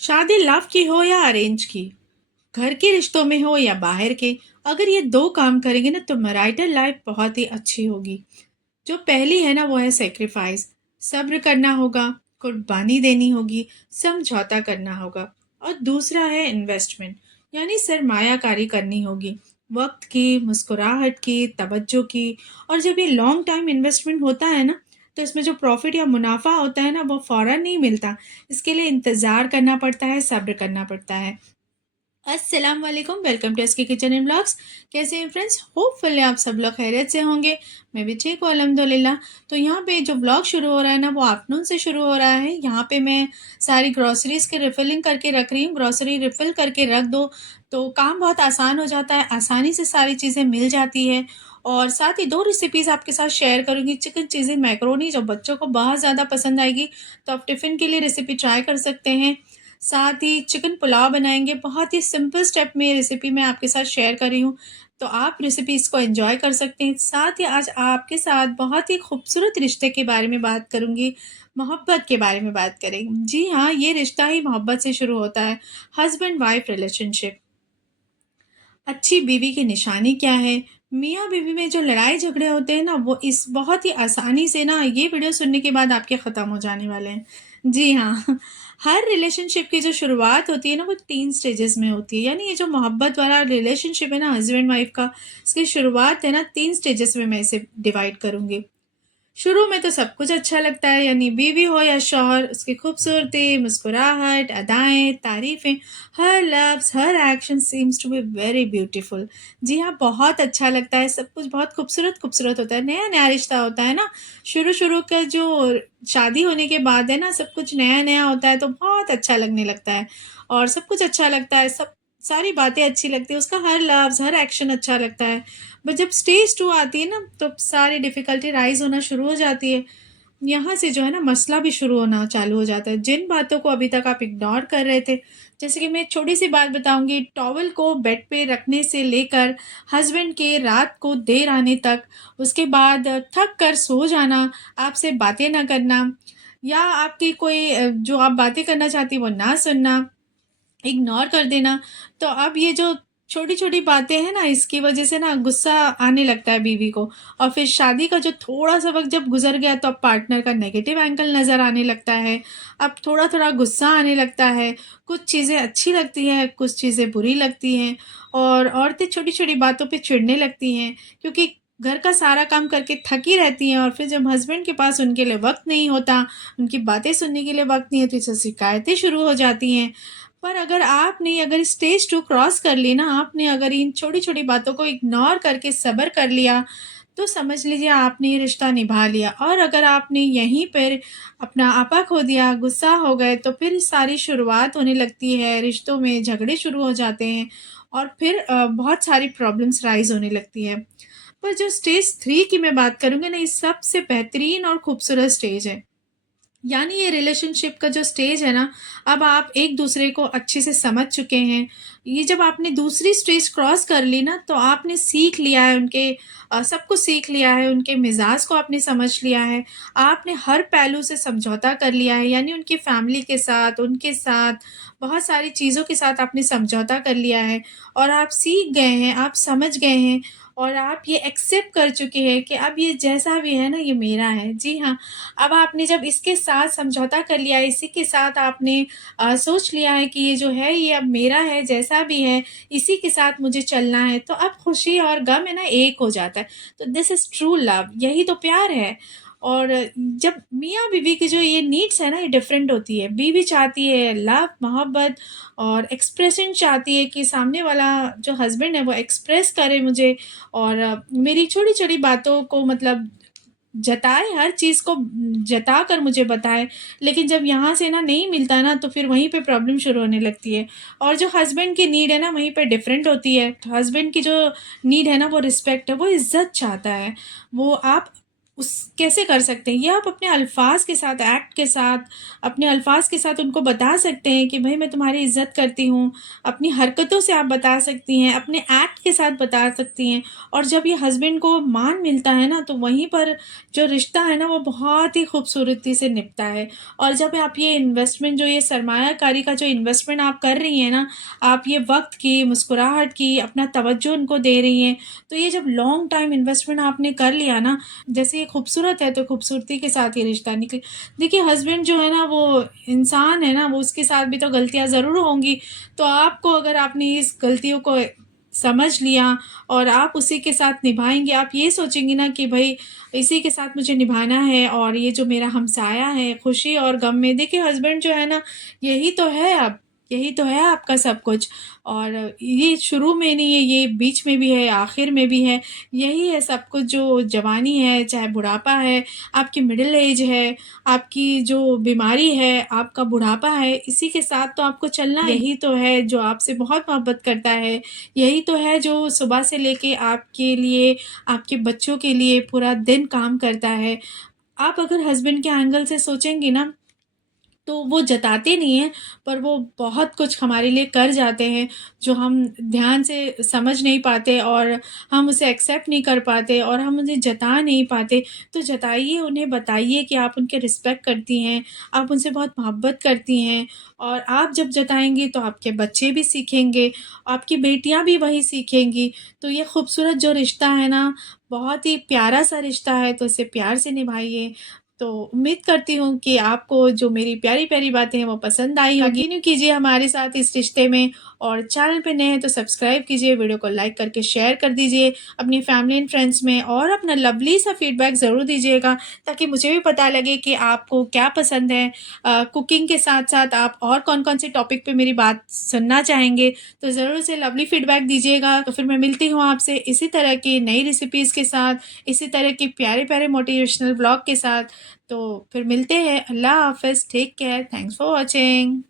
शादी लव की हो या अरेंज की, घर के रिश्तों में हो या बाहर के, अगर ये दो काम करेंगे ना तो मैरिटल लाइफ बहुत ही अच्छी होगी। जो पहली है ना वो है सेक्रीफाइस। सब्र करना होगा, कुर्बानी देनी होगी, समझौता करना होगा। और दूसरा है इन्वेस्टमेंट, यानी सरमायाकारी करनी होगी, वक्त की, मुस्कुराहट की, तवज्जो की। और जब ये लॉन्ग टाइम इन्वेस्टमेंट होता है ना, तो इसमें जो प्रॉफिट या मुनाफा होता है ना वो फौरन नहीं मिलता। इसके लिए इंतज़ार करना पड़ता है, सब्र करना पड़ता है। अस्सलाम वालेकुम, welcome to SK kitchen and blogs. कैसे हैं फ्रेंड्स? होपफुली आप सब लोग खैरियत से होंगे। मैं भी ठीक हूँ अल्हम्दुलिल्लाह। तो यहाँ पे जो ब्लॉग शुरू हो रहा है ना वो आफ्टरनून से शुरू हो रहा है। यहाँ पे मैं सारी ग्रॉसरीज की रिफिलिंग करके रख रही हूँ। ग्रॉसरी रिफिल करके रख दो तो काम बहुत आसान हो जाता है, आसानी से सारी चीज़ें मिल जाती है। और साथ ही दो रेसिपीज़ आपके साथ शेयर करूँगी। चिकन चीज़ी मैक्रोनी जो बच्चों को बहुत ज़्यादा पसंद आएगी, तो आप टिफ़िन के लिए रेसिपी ट्राई कर सकते हैं। साथ ही चिकन पुलाव बनाएँगे, बहुत ही सिंपल स्टेप में ये रेसिपी मैं आपके साथ शेयर कर रही हूँ, तो आप रेसिपी इसको एन्जॉय कर सकते हैं। साथ ही आज आपके साथ बहुत ही खूबसूरत रिश्ते के बारे में बात करूँगी, मोहब्बत के बारे में बात करेंगे। जी हाँ, ये रिश्ता ही मोहब्बत से शुरू होता है, हस्बैंड-वाइफ रिलेशनशिप। अच्छी बीवी की निशानी क्या है? मियाँ-बीवी में जो लड़ाई-झगड़े होते हैं ना, वो इस बहुत ही आसानी से ना ये वीडियो सुनने के बाद आपके ख़त्म हो जाने वाले हैं। जी हाँ, हर रिलेशनशिप की जो शुरुआत होती है ना, वो 3 स्टेजेस में होती है। यानी ये जो मोहब्बत वाला रिलेशनशिप है ना हस्बैंड-वाइफ का, इसकी शुरुआत है ना 3 स्टेजेस में मैं इसे डिवाइड करूँगी। शुरू में तो सब कुछ अच्छा लगता है, यानी बीवी हो या शौहर, उसकी खूबसूरती, मुस्कुराहट, अदाएँ, तारीफ़ें, हर लफ्ज़, हर action seems to be very beautiful. जी हाँ, बहुत अच्छा लगता है, सब कुछ बहुत खूबसूरत-खूबसूरत होता है, नया-नया रिश्ता होता है ना। शुरू-शुरू का जो शादी होने के बाद है ना, सब कुछ नया-नया होता है, तो बहुत अच्छा लगने लगता है और सब कुछ अच्छा लगता है, सब सारी बातें अच्छी लगती हैं, उसका हर लफ्ज़, हर एक्शन अच्छा लगता है। बट जब स्टेज 2 आती है ना, तो सारी डिफ़िकल्टी राइज़ होना शुरू हो जाती है। यहाँ से जो है ना मसला भी शुरू होना चालू हो जाता है। जिन बातों को अभी तक आप इग्नोर कर रहे थे, जैसे कि मैं एक छोटी-सी बात बताऊँगी, टॉवल को बेड पे रखने से लेकर हस्बैंड के रात को देर आने तक, उसके बाद थक कर सो जाना, आपसे बातें ना करना या आपकी कोई जो आप बातें करना चाहती हैं वो ना सुनना, इग्नोर कर देना। तो अब ये जो छोटी-छोटी बातें हैं ना, इसकी वज़ह से ना गुस्सा आने लगता है बीवी को और फिर शादी का जो थोड़ा-सा वक़्त जब गुज़र गया तो अब पार्टनर का नेगेटिव एंगल नज़र आने लगता है। अब थोड़ा-थोड़ा गुस्सा आने लगता है। कुछ चीज़ें अच्छी लगती हैं, कुछ चीज़ें बुरी लगती हैं और औरतें छोटी-छोटी बातों पे चिढ़ने लगती हैं क्योंकि घर का सारा काम करके थकी रहती हैं और फिर जब हस्बैंड के पास उनके लिए वक़्त नहीं होता, उनकी बातें सुनने के लिए वक़्त नहीं है, तो इससे शिकायतें शुरू हो जाती हैं। पर अगर स्टेज 2 क्रॉस कर ली ना, आपने अगर इन छोटी-छोटी बातों को इग्नोर करके सब्र कर लिया, तो समझ लीजिए आपने ये रिश्ता निभा लिया और अगर आपने यहीं पर अपना आपा खो दिया, गुस्सा हो गए, तो फिर सारी शुरुआत होने लगती है, रिश्तों में झगड़े शुरू हो जाते हैं और फिर बहुत सारी प्रॉब्लम्स राइज़ होने लगती है। पर जो स्टेज 3 की मैं बात करूँगी ना, ये सबसे बेहतरीन और खूबसूरत स्टेज है। यानी ये रिलेशनशिप का जो स्टेज है ना, अब आप एक-दूसरे को अच्छे से समझ चुके हैं। ये जब आपने दूसरी स्टेज क्रॉस कर ली ना, तो आपने सीख लिया है सब कुछ सीख लिया है, उनके मिज़ाज को आपने समझ लिया है। आपने हर पहलू से समझौता कर लिया है, यानी उनकी फैमिली के साथ, उनके साथ, बहुत सारी चीज़ों के साथ आपने समझौता कर लिया है और आप सीख गए हैं, आप समझ गए हैं और आप ये एक्सेप्ट कर चुके हैं कि अब ये जैसा भी है ना, ये मेरा है। जी हाँ, अब आपने जब इसके साथ समझौता कर लिया है, इसी के साथ आपने सोच लिया है कि ये जो है ये अब मेरा है, जैसा भी है, इसी के साथ मुझे चलना है, तो अब खुशी और गम है ना एक हो जाता है। तो दिस इज़ ट्रू लव, यही तो प्यार है। और जब मियाँ-बीवी की जो ये नीड्स है ना, ये डिफरेंट होती है। बीवी चाहती है लव, मोहब्बत और एक्सप्रेशन चाहती है कि सामने वाला जो हस्बैंड है वो एक्सप्रेस करे मुझे और मेरी छोटी-छोटी बातों को मतलब जताए, हर चीज़ को जता कर मुझे बताए, लेकिन जब यहाँ से ना नहीं मिलता है ना, तो फिर वहीं पे प्रॉब्लम शुरू होने लगती है। और जो हस्बैंड की नीड है ना, वहीं पे डिफरेंट होती है। हस्बैंड की जो नीड है ना, वो रिस्पेक्ट है, वो इज़्ज़त चाहता है। वो आप उस कैसे कर सकते हैं? ये आप अपने अल्फ़ाज़ के साथ, एक्ट के साथ, अपने अल्फ़ाज़ के साथ उनको बता सकते हैं कि भई मैं तुम्हारी इज़्ज़त करती हूँ। अपनी हरकतों से आप बता सकती हैं, अपने एक्ट के साथ बता सकती हैं और जब ये हस्बैंड को मान मिलता है ना, तो वहीं पर जो रिश्ता है ना, वो बहुत ही खूबसूरती से निभता है। और जब आप ये इन्वेस्टमेंट जो ये सरमायाकारी का जो इन्वेस्टमेंट आप कर रही हैं ना, आप ये वक़्त की, मुस्कुराहट की, अपना तवज्जो उनको दे रही हैं, तो ये जब लॉन्ग टाइम इन्वेस्टमेंट आपने कर लिया ना, जैसे ये खूबसूरत है तो खूबसूरती के साथ ये रिश्ता निकले। देखिए हस्बैंड जो है ना वो इंसान है ना, वो उसके साथ भी तो गलतियाँ ज़रूर होंगी, तो आपको अगर आपने इस गलतियों को समझ लिया और आप उसी के साथ निभाएँगे, आप ये सोचेंगी ना कि भई इसी के साथ मुझे निभाना है और ये जो मेरा हमसाया है, खुशी और गम में देखिए हस्बैंड जो है ना, यही तो है अब, यही तो है आपका सब कुछ। और ये शुरू में नहीं है, ये बीच में भी है, आखिर में भी है। यही है सब कुछ जो जवानी है, चाहे बुढ़ापा है, आपकी मिडल एज है, आपकी जो बीमारी है, आपका बुढ़ापा है, इसी के साथ तो आपको चलना है। यही तो है जो आपसे बहुत मोहब्बत करता है, यही तो है जो सुबह से लेके आपके लिए, आपके बच्चों के लिए पूरा दिन काम करता है। आप अगर हस्बैंड के एंगल से सोचेंगी ना तो वो जताते नहीं हैं, पर वो बहुत कुछ हमारे लिए कर जाते हैं, जो हम ध्यान से समझ नहीं पाते और हम उसे एक्सेप्ट नहीं कर पाते और हम उन्हें जता नहीं पाते। तो जताइए, उन्हें बताइए कि आप उनके रिस्पेक्ट करती हैं, आप उनसे बहुत मोहब्बत करती हैं और आप जब जताएँगी तो आपके बच्चे भी सीखेंगे, आपकी बेटियाँ भी वही सीखेंगी। तो ये खूबसूरत जो रिश्ता है ना, बहुत ही प्यारा-सा रिश्ता है, तो इसे प्यार से निभाइए। तो उम्मीद करती हूँ कि आपको जो मेरी प्यारी-प्यारी बातें हैं वो पसंद आई होंगी। कंटिन्यू कीजिए हमारे साथ इस रिश्ते में और चैनल पे नए हैं तो सब्सक्राइब कीजिए, वीडियो को लाइक करके शेयर कर दीजिए अपनी फैमिली एंड फ्रेंड्स में और अपना लवली सा फीडबैक ज़रूर दीजिएगा ताकि मुझे भी पता लगे कि आपको क्या पसंद है। कुकिंग के साथ-साथ आप और कौन-कौन से टॉपिक पे मेरी बात सुनना चाहेंगे, तो ज़रूर से लवली फीडबैक दीजिएगा। तो फिर मैं मिलती हूँ आपसे इसी तरह की नई रेसिपीज़ के साथ, इसी तरह के प्यारे-प्यारे मोटिवेशनल व्लॉग के साथ। तो फिर मिलते हैं। अल्लाह हाफ़िज़, take care, thanks for watching.